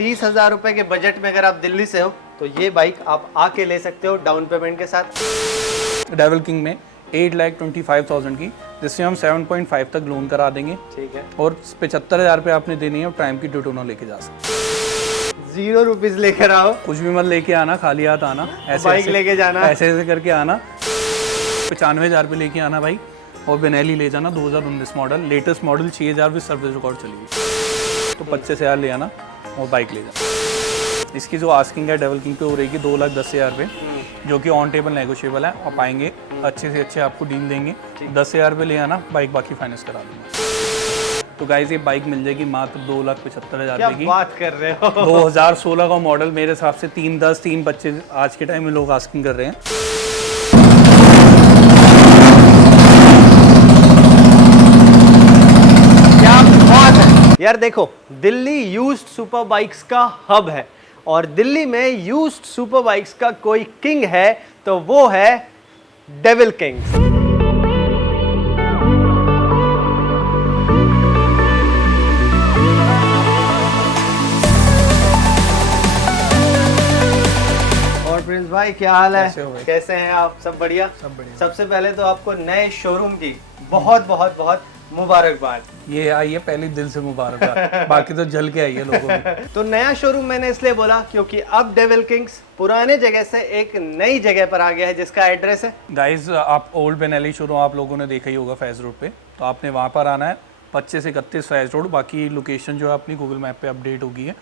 30,000 रुपए के बजट में अगर आप दिल्ली से हो तो ये बाइक आप आके ले सकते हो डाउन पेमेंट के साथ। डेविल किंग में 8,25,000 की, जिससे हम 7.5 तक लोन करा देंगे। ठीक है। और 75,000 रुपये आपने देनी है और टाइम की डिटोना लेके जा सकते 0 रुपीज लेकर आओ, कुछ भी मत लेके आना, खाली हाथ आना, ऐसे बाइक लेके जाना, ऐसे करके आना। 95,000 रुपये लेके आना भाई, और बेनेली ले जाना 2019 मॉडल, लेटेस्ट मॉडल 6,000 भी सर्विस रिकॉर्ड चलेगी। तो 25,000 ले आना और बाइक ले जाना। इसकी जो आस्किंग है डेविल किंग पे हो रहेगी 2,10,000 रुपये, जो कि ऑन टेबल नेगोशिएबल है। आप आएंगे अच्छे से अच्छे आपको डील देंगे। 10,000 रुपये ले आना, बाइक बाकी फाइनेंस करा देंगे। तो गाइस ये बाइक मिल जाएगी मात्र 2,75,000 रुपये की। बात कर रहे हो? 2016 का मॉडल, मेरे हिसाब से 310 325 आज के टाइम में लोग आस्किंग कर रहे हैं। क्या बात है यार। देखो, दिल्ली यूज्ड सुपर बाइक्स का हब है, और दिल्ली में यूज्ड सुपर बाइक्स का कोई किंग है तो वो है डेविल किंग्स। और प्रिंस भाई क्या हाल है? कैसे हैं आप? सब बढ़िया? सब बढ़िया। सबसे पहले तो आपको नए शोरूम की बहुत बहुत बहुत मुबारकबाद। ये आई है पहले दिल से मुबारक, बाकी तो जल के आई है लोगों में। तो नया शोरूम मैंने इसलिए बोला क्योंकि अब डेविल किंग्स पुराने जगह से एक नई जगह पर आ गया है, जिसका एड्रेस है गाइस, आप ओल्ड बेनेली शोरूम आप लोगों ने देखा ही होगा फैज रोड पे, तो आपने वहाँ पर आना है 25 से 31 फैज रोड। बाकी लोकेशन जो है अपनी गूगल मैप पे अपडेट होगी है,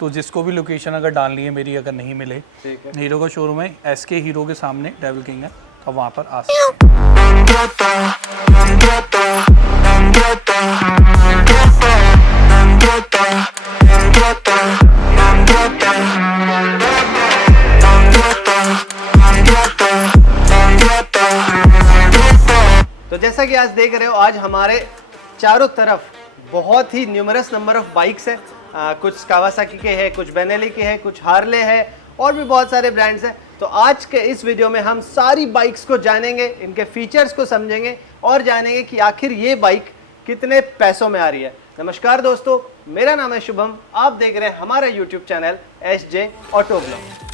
तो जिसको भी लोकेशन अगर डालनी है मेरी, अगर नहीं मिले, हीरो का शोरूम है SK हीरो के सामने डेविल किंग है, तो वहाँ पर आ सकते हैं। तो जैसा कि आज देख रहे हो, आज हमारे चारों तरफ बहुत ही न्यूमरस नंबर ऑफ बाइक्स है। कुछ कावासाकी के हैं, कुछ बेनेली के हैं, कुछ हार्ले है, और भी बहुत सारे ब्रांड्स हैं। तो आज के इस वीडियो में हम सारी बाइक्स को जानेंगे, इनके फीचर्स को समझेंगे और जानेंगे कि आखिर ये बाइक कितने पैसों में आ रही है। नमस्कार दोस्तों, मेरा नाम है शुभम, आप देख रहे हैं हमारा YouTube channel SJ auto blog.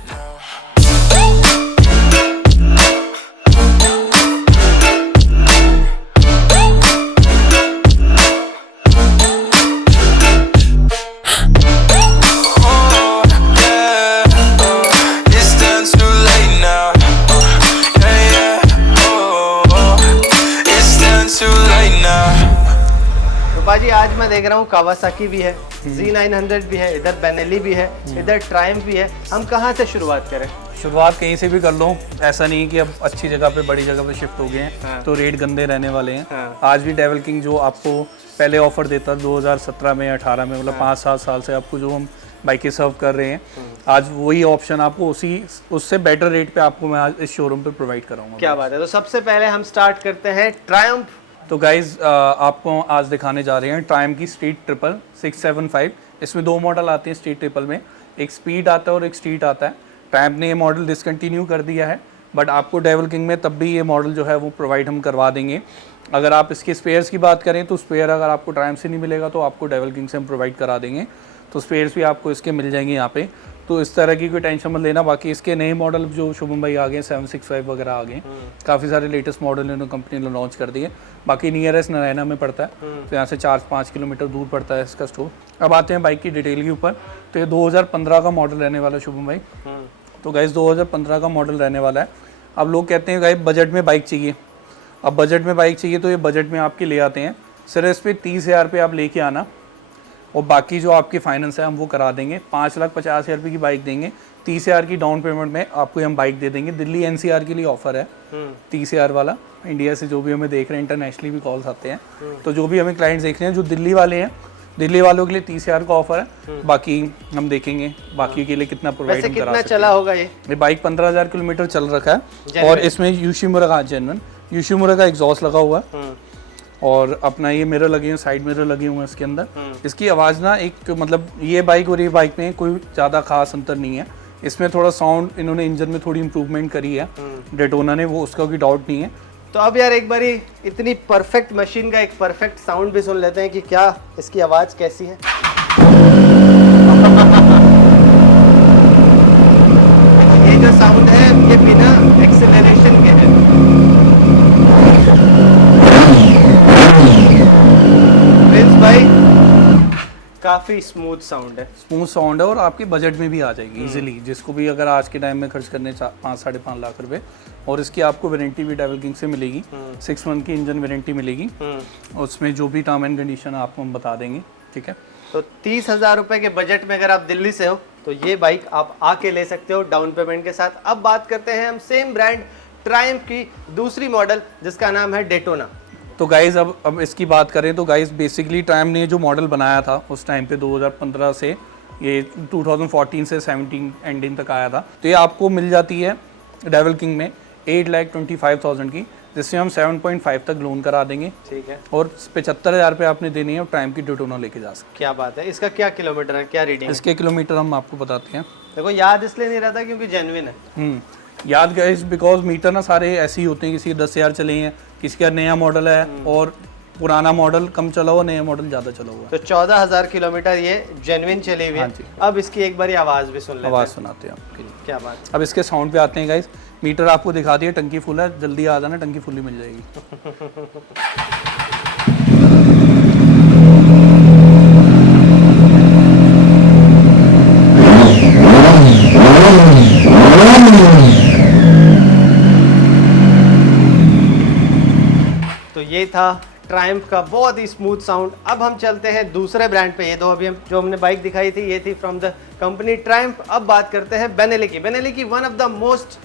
बाजी आज मैं देख रहा हूँ कावासाकी भी है, Z900 भी है, इधर बेनेली भी है, इधर ट्रायम्फ भी है। हम कहाँ से शुरुआत करें? शुरुआत कहीं से भी कर लो, ऐसा नहीं कि अब अच्छी जगह पे बड़ी जगह पे शिफ्ट हो गए हैं। हाँ। तो रेट गंदे रहने वाले हैं। हाँ। आज भी डेविल किंग जो आपको पहले ऑफर देता 2017 में 18 में, मतलब 5-7 साल से आपको जो हम बाइकें सर्व कर रहे हैं, आज वही ऑप्शन आपको उससे बेटर रेट पे आपको मैं आज इस शोरूम पे प्रोवाइड कराऊंगा। क्या बात है। तो सबसे पहले हम स्टार्ट करते हैं ट्रायम्फ। तो गाइज आपको आज दिखाने जा रहे हैं ट्रायम्फ की स्ट्रीट ट्रिपल 675। इसमें 2 मॉडल आते हैं स्ट्रीट ट्रिपल में, एक स्पीड आता है और एक स्ट्रीट आता है। ट्रायम्फ ने ये मॉडल डिसकंटिन्यू कर दिया है, बट आपको डेविल किंग में तब भी ये मॉडल जो है वो प्रोवाइड हम करवा देंगे। अगर आप इसके स्पेयर्स की बात करें तो स्पेयर अगर आपको ट्रायम्फ से नहीं मिलेगा तो आपको डेविल किंग से हम प्रोवाइड करा देंगे। तो स्पेयर्स भी आपको इसके मिल जाएंगे यहाँ पे, तो इस तरह की कोई टेंशन मत लेना। बाकी इसके नए मॉडल जो शुभम भाई आ गए 765 वगैरह आ गए, काफ़ी सारे लेटेस्ट मॉडल इन्होंने कंपनी ने लॉन्च कर दिए। बाकी नियरेस्ट नारायणा में पड़ता है, तो यहाँ से 4-5 किलोमीटर दूर पड़ता है इसका स्टोर। अब आते हैं बाइक की डिटेल के ऊपर। तो ये 2015 का मॉडल रहने वाला है शुभम भाई। तो गाइस 2015 का मॉडल रहने वाला है। अब लोग कहते हैं गाइस बजट में बाइक चाहिए, अब बजट में बाइक चाहिए तो ये बजट में आपके ले आते हैं। सर इस पर 30,000 रुपये आप लेके आना, और बाकी जो आपकी फाइनेंस है हम वो करा देंगे। 5,50,000 रुपये की बाइक देंगे, 30,000 की डाउन पेमेंट में आपको हम बाइक दे देंगे। दिल्ली NCR के लिए ऑफर है 30,000 वाला। इंडिया से जो भी हमें देख रहे हैं, इंटरनेशनली भी कॉल्स आते हैं, तो जो भी हमें क्लाइंट्स देख रहे हैं जो दिल्ली वाले हैं, दिल्ली वालों के लिए 30,000 का ऑफर है। बाकी हम देखेंगे बाकी के लिए कितना प्रोवाइड हम करा सकते हैं। चला होगा ये बाइक 15,000 किलोमीटर चल रखा है, और इसमें यूशिमुरा का जेन्युइन यूशिमुरा का एग्जॉस्ट लगा हुआ है, और अपना ये मिरर लगे हैं, साइड मिरर लगे हुए हैं इसके अंदर। इसकी आवाज़ ना एक मतलब ये बाइक और ये बाइक में कोई ज़्यादा खास अंतर नहीं है। इसमें थोड़ा साउंड इन्होंने इंजन में थोड़ी इंप्रूवमेंट करी है डेटोना ने, वो उसका कोई डाउट नहीं है। तो अब यार एक बारी इतनी परफेक्ट मशीन का एक परफेक्ट साउंड भी सुन लेते हैं कि क्या इसकी आवाज़ कैसी है। काफी स्मूथ साउंड है। स्मूथ साउंड है और आपके बजट में भी आ जाएगी इजीली, जिसको भी अगर आज के टाइम में खर्च करने 5-5.5 लाख रुपए। और इसकी आपको वारंटी भी डेविल किंग से मिलेगी, 6 मंथ की इंजन वारंटी मिलेगी। उसमें जो भी टर्म एंड कंडीशन आपको हम बता देंगे, ठीक है। तो 30,000 रुपए के बजट में अगर आप दिल्ली से हो तो ये बाइक आप आके ले सकते हो डाउन पेमेंट के साथ। अब बात करते हैं हम सेम ब्रांड ट्रायम्फ की दूसरी मॉडल जिसका नाम है डेटोना। तो गाइज अब इसकी बात करें तो गाइज बेसिकली ट्रायम्फ ने जो मॉडल बनाया था उस टाइम पे 2015 से ये 2014 से 17 एंडिंग तक आया था, तो ये आपको मिल जाती है डेविल किंग में 8,25,000 की, जिससे हम 7.5 तक लोन करा देंगे, ठीक है। और 75,000 रुपये आपने देनी है और ट्रायम्फ की डेटोना लेके जा सकते क्या बात है। इसका क्या किलोमीटर है, क्या रीडिंग हैं। इसके किलोमीटर हम आपको बताते हैं। देखो याद इसलिए नहीं रहता क्योंकि जेन्युइन है। याद गाइस बिकॉज मीटर ना सारे ऐसे ही होते हैं, किसी के 10,000 चले हैं, किसी का नया मॉडल है और पुराना मॉडल कम चला हुआ, नया मॉडल ज़्यादा चला हुआ। तो 14,000 किलोमीटर ये जेन्युइन चली हुई है। अब इसकी एक बार आवाज़ भी सुन लेते हैं। आवाज़ सुनाते हैं आपके लिए। क्या बात। अब इसके साउंड पे आते हैं गाइस। मीटर आपको दिखा दिया, टंकी फुल है, जल्दी आ जाना, टंकी फुल्ली मिल जाएगी। तो ये था ट्रायम्फ का बहुत ही स्मूथ साउंड। अब हम चलते हैं दूसरे ब्रांड पे। ये दो अभी जो हमने बाइक दिखाई थी ये थी फ्रॉम द कंपनी ट्रायम्फ। अब बात करते हैं बेनेली की। बेनेली की one of the most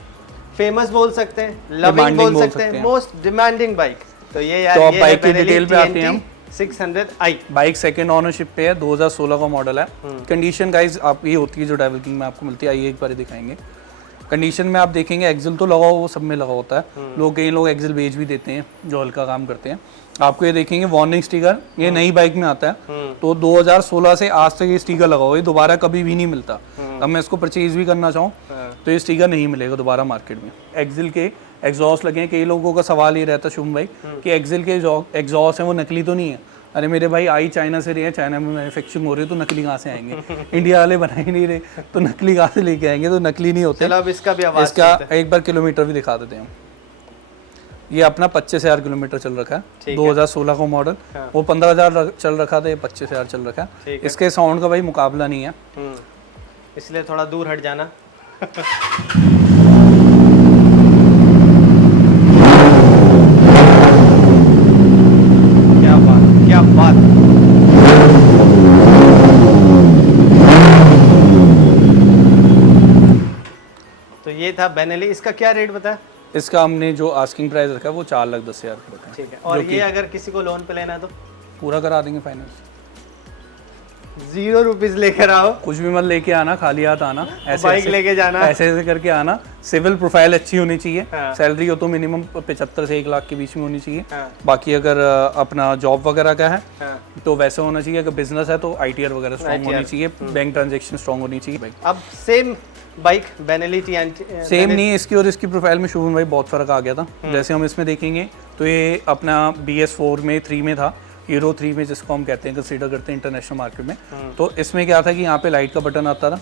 famous बोल सकते हैं, लविंग बोल सकते हैं, मोस्ट डिमांडिंग बाइक। तो ये यार, तो ये अब बाइक की डिटेल पे आते हैं हम। 600i बाइक सेकंड ओनरशिप पे है, 2016 का मॉडल है। कंडीशन गाइस आप ये होती है जो डेविल किंग में आपको मिलती है, आइए एक बार दिखाएंगे। कंडीशन में आप देखेंगे एक्सेल तो लगा वो सब में लगा होता है, कई लोग एक्सेल बेच भी देते हैं जो हल्का काम करते हैं। आपको ये देखेंगे वार्निंग स्टिकर, ये नई बाइक में आता है। तो 2016 से आज तक ये स्टिकर लगा हुआ है, दोबारा कभी भी नहीं मिलता। अब मैं इसको परचेज भी करना चाहूँ तो ये स्टिकर नहीं मिलेगा दोबारा मार्केट में। एक्सेल के एग्जॉस्ट लगे हैं। कई लोगों का सवाल ये रहता है शुभम भाई कि एक्सेल के एग्जॉस्ट हैं वो नकली तो नहीं है। अरे मेरे भाई आई चाइना से रही है, चाइना में मैन्युफैक्चरिंग हो रही है, तो नकली कहाँ से आएंगे? इंडिया वाले बना ही नहीं रहे तो नकली कहाँ से लेके आएंगे? तो नकली नहीं होते। चलो अब इसका भी आवाज इसका एक बार किलोमीटर भी दिखा देते हैं। ये अपना 25,000 किलोमीटर चल रखा है, 2016 का मॉडल। वो 15,000 चल रखा था, ये 25,000 चल रखा है। इसके साउंड का भाई मुकाबला नहीं है, इसलिए थोड़ा दूर हट जाना। क्या बात। तो ये था बेनेली। इसका क्या रेट बताया? इसका हमने जो आस्किंग प्राइस रखा है वो 4,10,000 रखा है। ठीक है। और ये अगर किसी को लोन पे लेना है तो पूरा करा देंगे फाइनेंस। 0 रुपीज लेकर आओ, कुछ भी मत लेके आना, खाली हाथ आना, ऐसे बाइक लेके जाना, ऐसे ऐसे करके आना। सिविल प्रोफाइल अच्छी होनी चाहिए। सैलरी हो तो मिनिमम 75 से 1 लाख के बीच में होनी चाहिए। बाकी अगर अपना जॉब वगैरह का है तो वैसे होना चाहिए। अगर बिजनेस है तो ITR वगैरह स्ट्रॉन्ग होनी चाहिए, बैंक ट्रांजेक्शन स्ट्रॉन्ग होनी चाहिए। अब सेम बाइक बेनेली सेम नहीं है, इसकी और इसकी प्रोफाइल में शुभम भाई बहुत फर्क आ गया था। जैसे हम इसमें देखेंगे तो ये अपना BS4 में 3 में था, हीरो 3 में जिसको हम कहते हैं कंसीडर करते हैं इंटरनेशनल मार्केट में। तो इसमें क्या था कि यहाँ पे लाइट का बटन आता था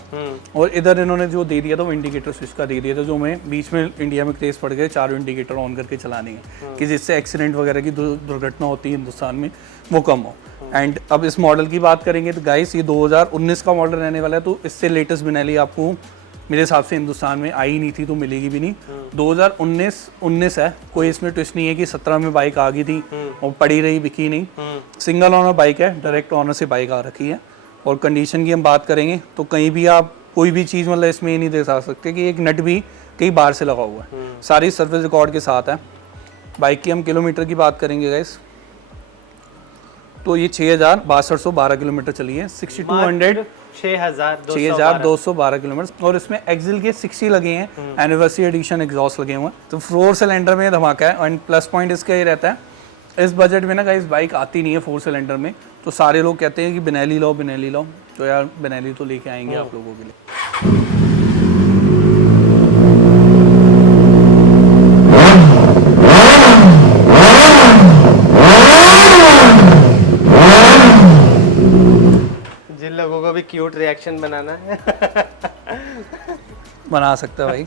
और इधर इन्होंने जो दे दिया था वो इंडिकेटर स्विच का दे दिया था, जो हमें बीच में इंडिया में क्रेज पड़ गए 4 इंडिकेटर ऑन करके चलाने हैं कि जिससे एक्सीडेंट वगैरह की दुर्घटना होती है हिंदुस्तान में वो कम हो। एंड अब इस मॉडल की बात करेंगे तो गाइस ये 2019 का मॉडल रहने वाला है, तो इससे लेटेस्ट बेनेली आपको मेरे हिसाब से हिंदुस्तान में आई नहीं थी तो मिलेगी भी नहीं। 2019 है, कोई इसमें ट्विस्ट नहीं है कि 17 में बाइक आ गई थी और पड़ी रही, बिकी नहीं। सिंगल ऑनर बाइक है, डायरेक्ट ऑनर से बाइक आ रखी है। और कंडीशन की हम बात करेंगे तो कहीं भी आप कोई भी चीज़ मतलब इसमें ये नहीं देख सकते कि एक नट भी कई बार से लगा हुआ है, सारी सर्विस रिकॉर्ड के साथ है। बाइक की हम किलोमीटर की बात करेंगे गाइस तो ये 6,6212 किलोमीटर चली है। 6,212 किलोमीटर। और इसमें एक्सेल के 60 लगे हैं, एनिवर्सरी एडिशन एग्जॉस्ट लगे हुए हैं। तो 4 सिलेंडर में धमाका है। एंड प्लस पॉइंट इसका ये रहता है इस बजट में ना गाइस बाइक आती नहीं है 4 सिलेंडर में, तो सारे लोग कहते हैं कि बेनेली लो बेनेली लो, तो यार बेनेली तो लेके आएंगे आप लोगों के लिए। जिन लोगों को भी क्यूट रिएक्शन बनाना है बना सकता है भाई।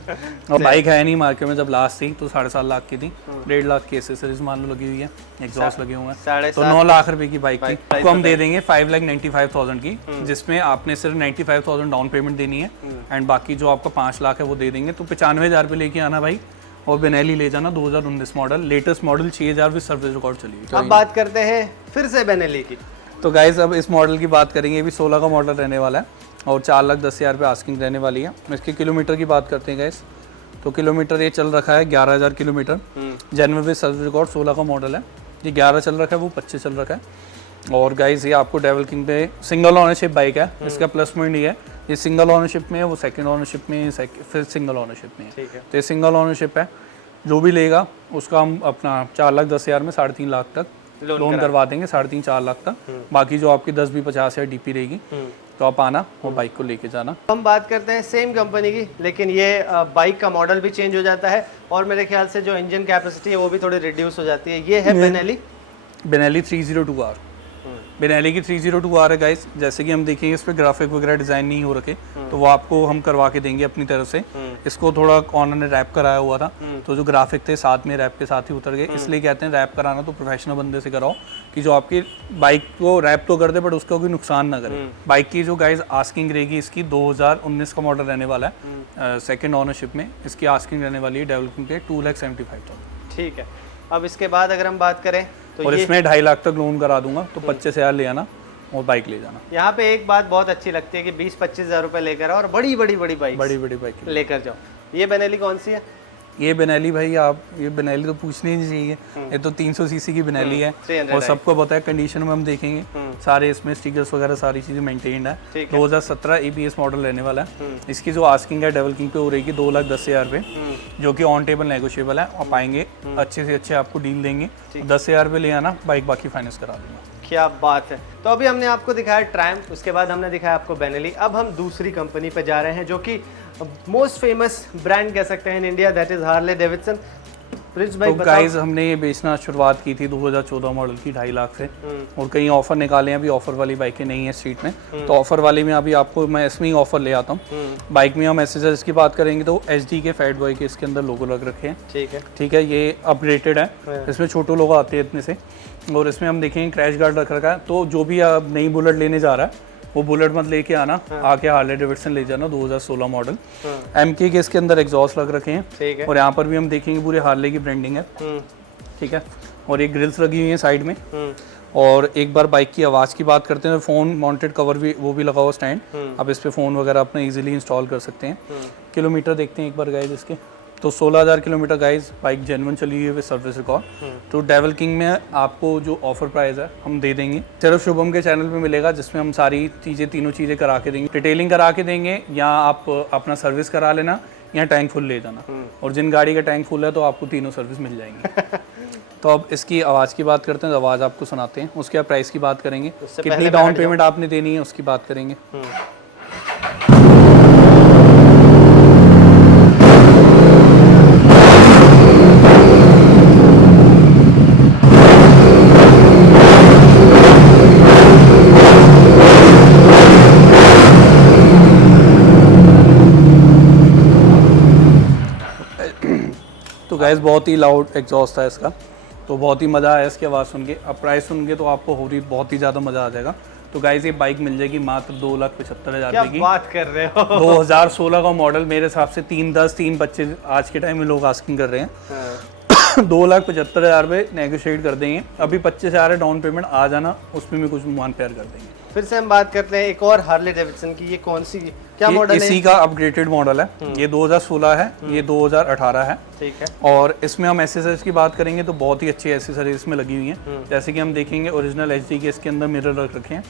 और बाइक है नहीं मार्केट में, जब लास्ट थी तो 7.5 लाख की थी, 1.5 लाख की एसेसरीज मान लो लगी हुई है, एग्जॉस्ट लगे हुए हैं, 7.5 तो 9 लाख रुपए की बाइक की price आपको हम दे देंगे 5,95,000 की, जिसमें आपने सिर्फ 95,000 डाउन पेमेंट देनी है एंड बाकी जो आपका 5 लाख है वो दे देंगे। तो 95,000 पे लेके आना भाई और बेनेली ले जाना 2019 model, latest model 6,000 with service record चलिए। अब बात करते हैं फिर से बेनेली की। तो गाइस अब इस मॉडल की बात करेंगे, ये भी 16 का मॉडल रहने वाला है और 4,10,000 पे आस्किंग रहने वाली है। इसके किलोमीटर की बात करते हैं गाइस, तो किलोमीटर ये चल रखा है 11,000 kilometre, genuine with service record, 16 का मॉडल है। ये 11 चल रखा है, वो 25 चल रखा है। और गाइस ये आपको डेवल किंग पे सिंगल ओनरशिप बाइक है, इसका प्लस पॉइंट ये है ये सिंगल ओनरशिप में है, वो सेकंड ओनरशिप में है, फिर सिंगल ओनरशिप में है। तो ये सिंगल ओनरशिप है, जो भी लेगा उसका हम अपना 4,10,000 में 3.5 लाख तक लोन करवा देंगे, 3.5-4 लाख तक। बाकी जो आपकी 10-50 डीपी रहेगी तो आप आना और बाइक को लेके जाना। हम बात करते हैं सेम कंपनी की, लेकिन ये बाइक का मॉडल भी चेंज हो जाता है और मेरे ख्याल से जो इंजन कैपेसिटी है वो भी थोड़ी रिड्यूस हो जाती है। ये है बेनेली 302R। बेनेली की 302R है गाइस। जैसे कि हम देखेंगे इस पे ग्राफिक वगैरह डिजाइन नहीं हो रखे, तो वो आपको हम करवा के देंगे अपनी तरफ से। इसको थोड़ा ऑनर ने रैप कराया हुआ था, तो जो ग्राफिक थे साथ में रैप के साथ ही उतर गए, इसलिए कहते हैं रैप कराना तो प्रोफेशनल बंदे से कराओ कि जो आपकी बाइक को रैप तो कर दे बट उसका कोई नुकसान ना करे। बाइक की जो गाइस आस्किंग रहेगी इसकी 2019 का मॉडल रहने वाला है, सेकेंड ओनरशिप में इसकी आस्किंग रहने वाली है डेवलपिंग पे 2,75,000। ठीक है। अब इसके बाद अगर हम बात करें तो और इसमें 2.5 लाख तक लोन करा दूंगा, तो 25,000 ले आना और बाइक ले जाना। यहाँ पे एक बात बहुत अच्छी लगती है कि 20-25 हज़ार रुपए लेकर आओ और बड़ी बाइक लेकर जाओ। ये बेनेली कौन सी है? ये बेनेली भाई आप ये बेनेली तो पूछनी ही नहीं चाहिए, ये तो 300 सीसी की बेनेली है और सबको पता है। कंडीशन में हम देखेंगे सारे इसमें स्टिकर्स वगैरह सारी चीजें मेंटेन्ड है। 2017 ABS मॉडल रहने वाला है। इसकी जो आस्किंग है डेवल किंग पे हो रहेगी 2,10,000 पे, जो कि ऑन टेबल नेगोशिएबल है। आप आएंगे अच्छे से अच्छे आपको डील देंगे, 10,000 पे ले आना, बाइक बाकी फाइनेंस करा दूंगा। क्या बात है। तो अभी हमने आपको दिखाया ट्रायम्फ, उसके बाद हमने दिखाया आपको बेनेली। अब हम दूसरी कंपनी पे जा रहे हैं जो कि मोस्ट फेमस ब्रांड कह सकते हैं in India, that is Harley Davidson. Prince भाई तो गाइस हमने ये बेचना शुरुआत की थी 2014 मॉडल की 2.5 लाख से, और कई ऑफर निकाले हैं। अभी ऑफर वाली बाइकें नहीं है स्ट्रीट में, तो ऑफर वाली में अभी आपको मैं इसमें ही ऑफर ले आता हूँ। बाइक में हम एसेसरीज की बात करेंगे तो HD के फैट बॉय के इसके अंदर लोगो लग रखे हैं। ठीक है, ये अपग्रेडेड है, इसमें छोटे लोगो आते हैं इतने से। और इसमें हम देखेंगे क्रैश गार्ड रख रखा है, तो जो भी आप नई बुलेट लेने जा रहा है वो बुलेट मत लेके आना, आके हार्ले डेविडसन ले जाना 2016 मॉडल। MK के इसके अंदर एग्जॉस्ट लग रखे हैं और यहाँ पर भी हम देखेंगे पूरे हार्ले की ब्रांडिंग है। ठीक है, और ये ग्रिल्स लगी हुई है साइड में। और एक बार बाइक की आवाज़ की बात करते हैं तो फ़ोन माउंटेड कवर भी वो भी लगा हुआ स्टैंड, अब इस पे फ़ोन वगैरह अपने इजीली इंस्टॉल कर सकते हैं। किलोमीटर देखते हैं एक बार गाइस इसके, तो 16,000 किलोमीटर गाइस बाइक जेन्युइन चली हुई है विद सर्विस रिकॉर्ड। तो डेवल किंग में आपको जो ऑफर प्राइस है हम दे देंगे, सिर्फ शुभम के चैनल पे मिलेगा, जिसमें हम सारी चीज़ें तीनों चीज़ें करा के देंगे। डिटेलिंग करा के देंगे, या आप अपना सर्विस करा लेना या टैंक फुल ले जाना, और जिन गाड़ी का टैंक फुल है तो आपको तीनों सर्विस मिल जाएंगी। तो अब इसकी आवाज़ की बात करते हैं, तो आवाज़ आपको सुनाते हैं, उसके बाद प्राइस की बात करेंगे, कितनी डाउन पेमेंट आपने देनी है उसकी बात करेंगे। तो गैस बहुत ही लाउड एग्जॉस्ट है इसका, तो बहुत ही मज़ा आया इसकी आवाज़ सुन के। अब प्राइस सुन के तो आपको हो रही बहुत ही ज़्यादा मज़ा आ जाएगा। तो गाइस ये बाइक मिल जाएगी मात्र 2,75,000 रुपये की। क्या बात कर रहे हो 2016 का मॉडल, मेरे हिसाब से 3,10-3,25 आज के टाइम में लोग आस्किंग कर रहे हैं। 2,75,000 रुपये नेगोशिएट कर देंगे। अभी 25,000 डाउन पेमेंट, आ जाना, उसमें भी कुछ मान प्यार कर देंगे। फिर से हम बात करते हैं एक और हार्ले डेविडसन की। ये कौन सी क्या मॉडल है? इसी का अपग्रेडेड मॉडल है। ये 2016 है, ये 2018 है। ठीक है। और इसमें हम एसेसरीज की बात करेंगे तो बहुत ही अच्छी एसेसरीज इसमें लगी हुई हैं। जैसे कि हम देखेंगे ओरिजिनल HD के इसके अंदर मिरर रख रखे हैं,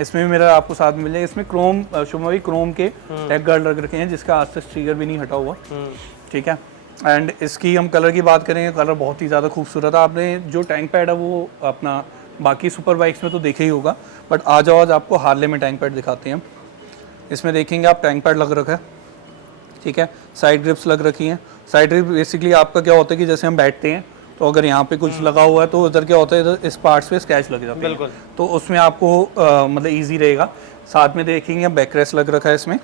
इसमें भी मिरर आपको साथ में मिल जाएगा। इसमें क्रोम शुभम क्रोम के टैग गार्ड रख रखे हैं, जिसका आज तक स्टिकर भी नहीं हटा हुआ। ठीक है, एंड इसकी हम कलर की बात करेंगे, कलर बहुत ही ज़्यादा खूबसूरत है। आपने जो टैंक पैड है वो अपना बाकी सुपर बाइक्स में तो देखा ही होगा, बट आज आपको हार्ले में टैंक पैड दिखाते हैं। इसमें देखेंगे आप टैंक पैड लग रखा है। ठीक है, साइड ग्रिप्स लग रखी हैं। साइड ग्रिप बेसिकली आपका क्या होता है कि जैसे हम बैठते हैं तो अगर यहाँ पे कुछ लगा हुआ है तो उधर क्या होता है, इधर इस पार्ट्स पे स्क्रैच लग जाते हैं। बिल्कुल। तो उसमें आपको मतलब ईजी रहेगा। साथ में देखेंगे बैक रेस्ट लग रखा है इसमें।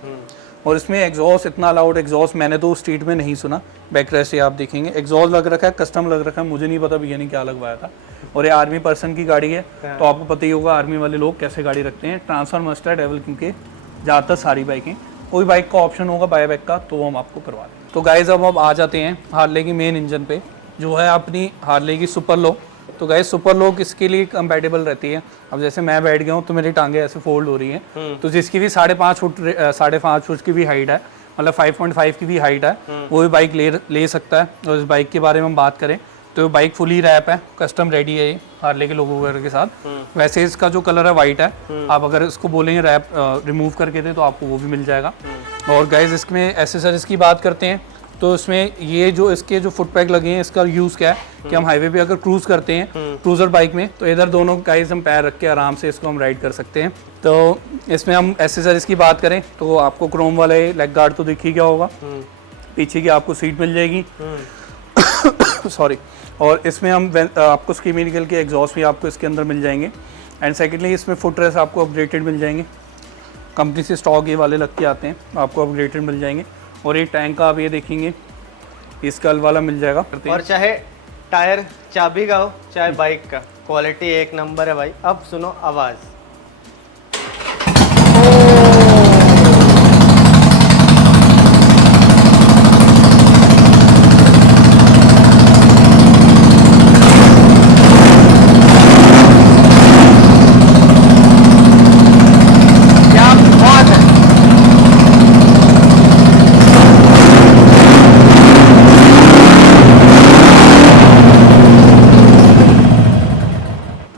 और इसमें एग्जॉस्ट इतना लाउड एग्जॉस्ट मैंने तो स्ट्रीट में नहीं सुना। बैक रेस्ट ये आप देखेंगे एग्जॉस्ट लग रखा है, कस्टम लग रखा है, मुझे नहीं पता भैया ने क्या लगवाया था। और ये आर्मी पर्सन की गाड़ी है, तो आपको पता ही होगा आर्मी वाले लोग कैसे गाड़ी रखते हैं। ट्रांसफर मस्ट है डेविल किंग के ज़्यादातर सारी बाइकें, कोई बाइक का ऑप्शन होगा बाय बैक का तो वो हम आपको करवा दें। तो गाइज अब आ जाते हैं हार्ले की मेन इंजन पे, जो है अपनी हार्ले की सुपर लो। तो गाइज सुपर लो किसके लिए कंपैटिबल रहती है, अब जैसे मैं बैठ गया हूँ तो मेरी टांगे ऐसे फोल्ड हो रही हैं, तो जिसकी भी 5.5 फुट की भी हाइट है, मतलब 5.5 की भी हाइट है, वो भी बाइक ले सकता है। और इस बाइक के बारे में हम बात करें तो बाइक फुली रैप है, कस्टम रेडी है ये हार्ले के लोगो वगैरह के साथ। वैसे इसका जो कलर है वाइट है, आप अगर इसको बोलेंगे रैप रिमूव करके दे तो आपको वो भी मिल जाएगा। और गाइज इसमें एसेसरीज की बात करते हैं तो इसमें ये जो इसके जो फुट पैक लगे हैं, इसका यूज़ क्या है कि हम हाईवे पे अगर क्रूज़ करते हैं क्रूज़र बाइक में, तो इधर दोनों गाइज हम पैर रख के आराम से इसको हम राइड कर सकते हैं। तो इसमें हम एसेसरीज की बात करें तो आपको क्रोम वाले लेग गार्ड तो दिख ही गया होगा, पीछे की आपको सीट मिल जाएगी सॉरी। और इसमें हम आपको स्कीमेटिकल के एग्जॉस्ट भी आपको इसके अंदर मिल जाएंगे। एंड सेकेंडली इसमें फुट रेस्ट आपको अपग्रेडेड मिल जाएंगे, कंपनी से स्टॉक ये वाले लग के आते हैं, आपको अपग्रेडेड मिल जाएंगे। और ये टैंक का आप ये देखेंगे स्कल वाला मिल जाएगा। और चाहे टायर चाबी का हो चाहे बाइक का, क्वालिटी एक नंबर है भाई। अब सुनो आवाज़,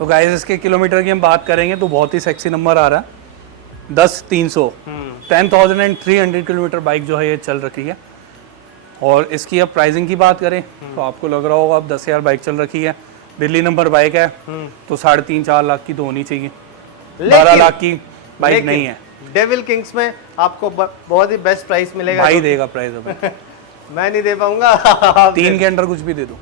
गाइस इसके किलोमीटर की हम बात करेंगे तो बहुत ही सेक्सी नंबर आ रहा है 10,300 10,300 किलोमीटर बाइक जो है ये चल रखी है। और इसकी अब प्राइसिंग की बात करें तो आपको लग रहा होगा अब 10,000 बाइक चल रखी है, दिल्ली नंबर बाइक है तो 3.5-4 लाख की तो होनी चाहिए, 12 लाख की बाइक नहीं है। डेविल किंग्स में आपको बहुत ही बेस्ट प्राइस मिलेगा। भाई देगा प्राइस अब मैं नहीं दे पाऊंगा 3 के अंडर कुछ भी दे दो।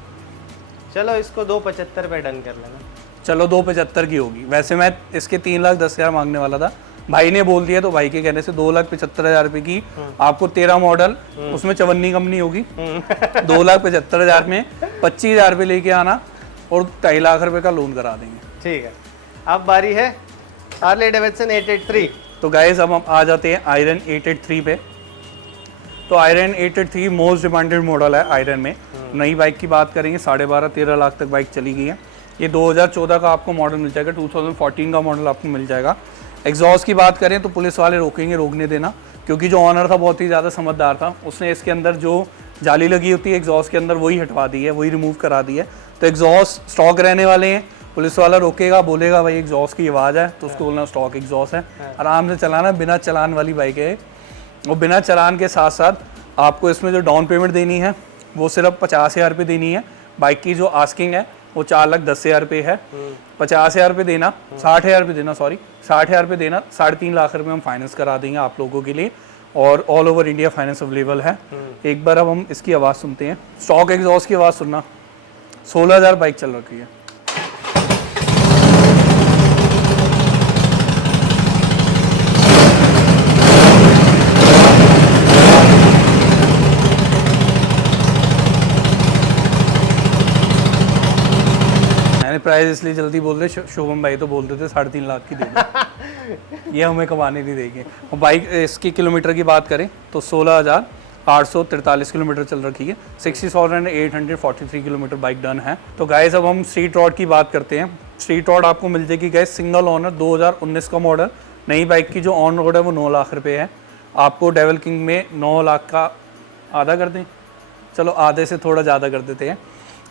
चलो इसको 2.75 पे डन कर लेना। चलो 2.75 की होगी। वैसे मैं इसके 3,10,000 मांगने वाला था, भाई ने बोल दिया तो भाई के कहने से 2,75,000 रुपए की आपको 13 मॉडल उसमें 54 कंपनी होगी 2,75,000 में 25,000 रुपये लेके आना और 2.5 लाख रुपए का लोन करा देंगे। ठीक है, अब बारी है हार्ले डेविडसन 883। तो गाइस अब हम आ जाते हैं आयरन 883 पे। तो आयरन 883 मोस्ट डिमांडेड मॉडल है आयरन में। नई बाइक की बात करेंगे 12.5-13 लाख तक बाइक चली गई है। ये 2014 का आपको मॉडल मिल जाएगा, 2014 का मॉडल आपको मिल जाएगा। एग्जॉस्ट की बात करें तो पुलिस वाले रोकेंगे, रोकने देना, क्योंकि जो ऑनर था बहुत ही ज़्यादा समझदार था, उसने इसके अंदर जो जाली लगी होती है एग्जॉस्ट के अंदर वही हटवा दी है, वही रिमूव करा दी है। तो एग्जॉस्ट स्टॉक रहने वाले हैं, पुलिस वाला रोकेगा, बोलेगा भाई एग्जॉस्ट की आवाज़ है तो उसको बोलना स्टॉक एग्जॉस्ट है, आराम से चलाना। बिना चलान वाली बाइक है और बिना चलान के साथ साथ आपको इसमें जो डाउन पेमेंट देनी है वो सिर्फ 50,000 रुपये देनी है। बाइक की जो आस्किंग है वो 4,10,000 रुपये है। 50,000 रुपये देना, 60,000 रुपये देना, सॉरी 60,000 रुपये देना, 3.5 लाख रुपये हम फाइनेंस करा देंगे आप लोगों के लिए और all over India finance available है। एक बार अब हम इसकी आवाज़ सुनते हैं, स्टॉक एग्जॉस्ट की आवाज़ सुनना। 16,000 बाइक चल रखी है। प्राइस इसलिए जल्दी बोल रहे, शोभम भाई तो बोलते थे 3.5 लाख की दे दो ये हमें कमाने नहीं देंगे। और बाइक इसकी किलोमीटर की बात करें तो 16,843 किलोमीटर चल रखी है, 60,843 किलोमीटर बाइक डन है। तो गाइस अब हम स्ट्रीट रॉड की बात करते हैं। स्ट्रीट रॉड आपको मिल जाएगी गाइस सिंगल ओनर 2019 का मॉडल। नई बाइक की जो ऑन रोड है वो 9 लाख रुपये है। आपको डेविल किंग में 9 लाख का आधा कर दें, चलो आधे से थोड़ा ज़्यादा कर देते हैं।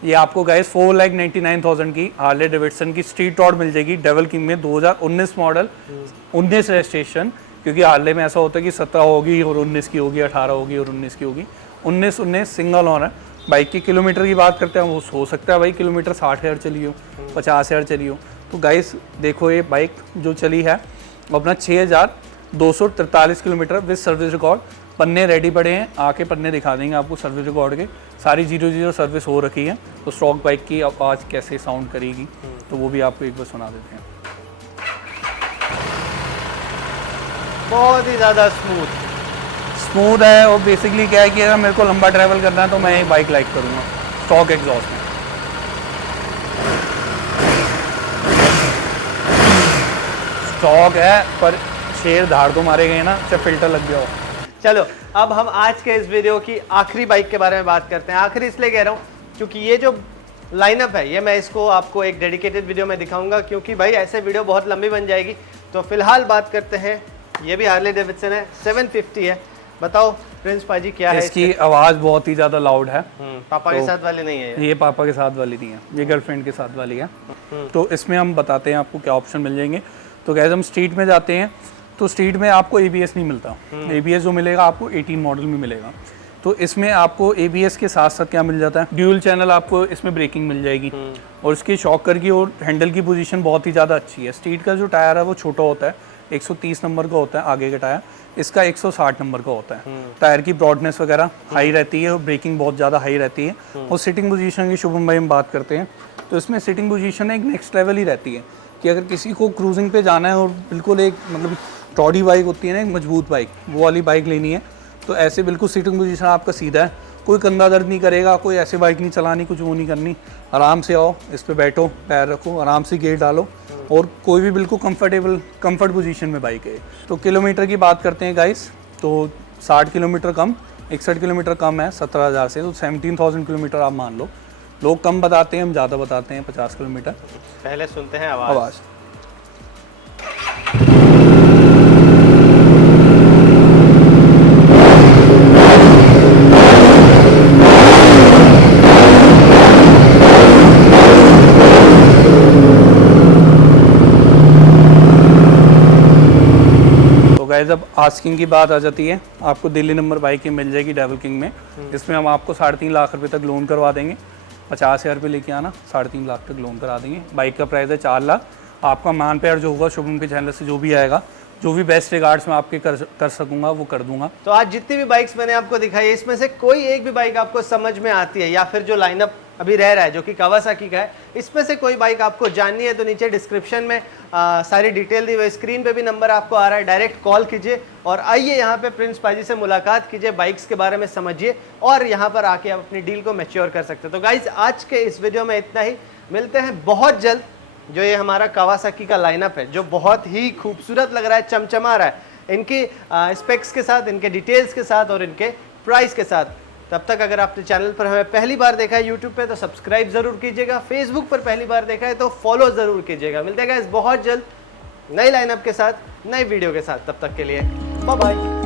ये आपको गाइस 4,99,000 की हार्ले डेविडसन की स्ट्रीट रॉड मिल जाएगी डेविल किंग में 2019 मॉडल, 19 रजिस्ट्रेशन, क्योंकि हार्ले में ऐसा होता है कि 17 होगी और 19 की होगी, 18 होगी और 19 की होगी। 19 सिंगल ओनर। बाइक की किलोमीटर की बात करते हैं, वो हो सकता है भाई किलोमीटर 60,000 चली हो, 50,000 चली हो। तो गाइस देखो ये बाइक जो चली है वो अपना 6,243 किलोमीटर विद सर्विस रिकॉर्ड। पन्ने रेडी पड़े हैं, आके पन्ने दिखा देंगे आपको सर्विस रिकॉर्ड के। सारी 0-0 सर्विस हो रखी है। तो स्टॉक बाइक की आवाज़ कैसे साउंड करेगी तो वो भी आपको एक बार सुना देते हैं। बहुत ही ज़्यादा स्मूथ स्मूथ है और बेसिकली क्या है कि अगर मेरे को लंबा ट्रैवल करना है तो मैं एक बाइक लाइक करूँगा स्टॉक एग्जॉस्ट में। स्टॉक है पर शेर धाड़ तो मारे गए ना, चाहे फिल्टर लग गया हो। चलो अब हम आज के इस वीडियो की आखिरी बाइक के बारे में बात करते हैं। आखिरी इसलिए कह रहा हूँ क्योंकि ये जो लाइनअप है ये मैं इसको आपको एक डेडिकेटेड वीडियो में दिखाऊंगा, क्योंकि भाई ऐसे वीडियो बहुत लंबी बन जाएगी। तो फिलहाल बात करते हैं, ये भी हार्ले डेविडसन है, 750 है। बताओ प्रिंस पाजी क्या है इसकी आवाज़ बहुत ही ज़्यादा लाउड है। पापा के साथ वाली नहीं है ये पापा के साथ वाली नहीं है, ये गर्लफ्रेंड के साथ वाली है। तो इसमें हम बताते हैं आपको क्या ऑप्शन मिल जाएंगे। तो गैस हम स्ट्रीट में जाते हैं तो स्ट्रीट में आपको ABS नहीं मिलता। ABS जो मिलेगा आपको 18 मॉडल में मिलेगा। तो इसमें आपको ABS के साथ साथ क्या मिल जाता है, ड्यूल चैनल आपको इसमें ब्रेकिंग मिल जाएगी और इसकी शॉकर की और हैंडल की पोजीशन बहुत ही ज़्यादा अच्छी है। स्ट्रीट का जो टायर है वो छोटा होता है, 130 नंबर का होता है आगे का टायर, इसका 160 नंबर का होता है। टायर की ब्रॉडनेस वगैरह हाई रहती है और ब्रेकिंग बहुत ज़्यादा हाई रहती है। और सिटिंग पोजीशन की शुभम भाई हम बात करते हैं तो इसमें सिटिंग पोजीशन एक नेक्स्ट लेवल ही रहती है कि अगर किसी को क्रूजिंग पे जाना है और बिल्कुल एक मतलब टॉडी बाइक होती है ना, एक मजबूत बाइक, वो वाली बाइक लेनी है तो ऐसे बिल्कुल सीटिंग पोजीशन आपका सीधा है, कोई कंधा दर्द नहीं करेगा, कोई ऐसे बाइक नहीं चलानी, कुछ वो नहीं करनी। आराम से आओ, इस पे बैठो, पैर रखो, आराम से गेयर डालो और कोई भी बिल्कुल कंफर्ट पोजीशन में बाइक है। तो किलोमीटर की बात करते हैं गाइस, तो 60 किलोमीटर कम, 61 किलोमीटर कम है 17,000 से, तो 17,000 किलोमीटर आप मान लो। लोग कम बताते हैं, हम ज़्यादा बताते हैं, 50 किलोमीटर। पहले सुनते हैं आवाज़। जब आस्किंग की बात आ जाती है, आपको दिल्ली नंबर बाइक ही मिल जाएगी डेविल किंग में। इसमें हम आपको 3.5 लाख रुपए तक लोन करवा देंगे। 50,000 रुपये लेके आना, 3.5 लाख तक लोन करा देंगे। बाइक का प्राइस है 4 लाख। आपका मान प्यार जो होगा शुभम के चैनल से जो भी आएगा, जो भी बेस्ट रिगार्ड्स मैं आपके कर सकूंगा वो कर दूंगा। तो आज जितनी भी बाइक्स मैंने आपको दिखाई है, इसमें से कोई एक भी बाइक आपको समझ में आती है या फिर जो लाइनअप अभी रह रहा है जो कि कावासाकी का है, इसमें से कोई बाइक आपको जाननी है तो नीचे डिस्क्रिप्शन में सारी डिटेल दी हुई, स्क्रीन पे भी नंबर आपको आ रहा है, डायरेक्ट कॉल कीजिए और आइए यहाँ पे प्रिंस पाजी से मुलाकात कीजिए, बाइक्स के बारे में समझिए और यहाँ पर आके आप अपनी डील को मैच्योर कर सकते हैं। तो गाइज आज के इस वीडियो में इतना ही, मिलते हैं बहुत जल्द। जो ये हमारा कावासाकी का लाइनअप है जो बहुत ही खूबसूरत लग रहा है, चमचमा रहा है इनकी स्पेक्स के साथ, इनके डिटेल्स के साथ और इनके प्राइस के साथ। तब तक अगर आपने चैनल पर हमें पहली बार देखा है यूट्यूब पे तो सब्सक्राइब जरूर कीजिएगा, फेसबुक पर पहली बार देखा है तो फॉलो जरूर कीजिएगा। मिलते हैं गाइस बहुत जल्द नई लाइनअप के साथ, नई वीडियो के साथ। तब तक के लिए बाय बाय।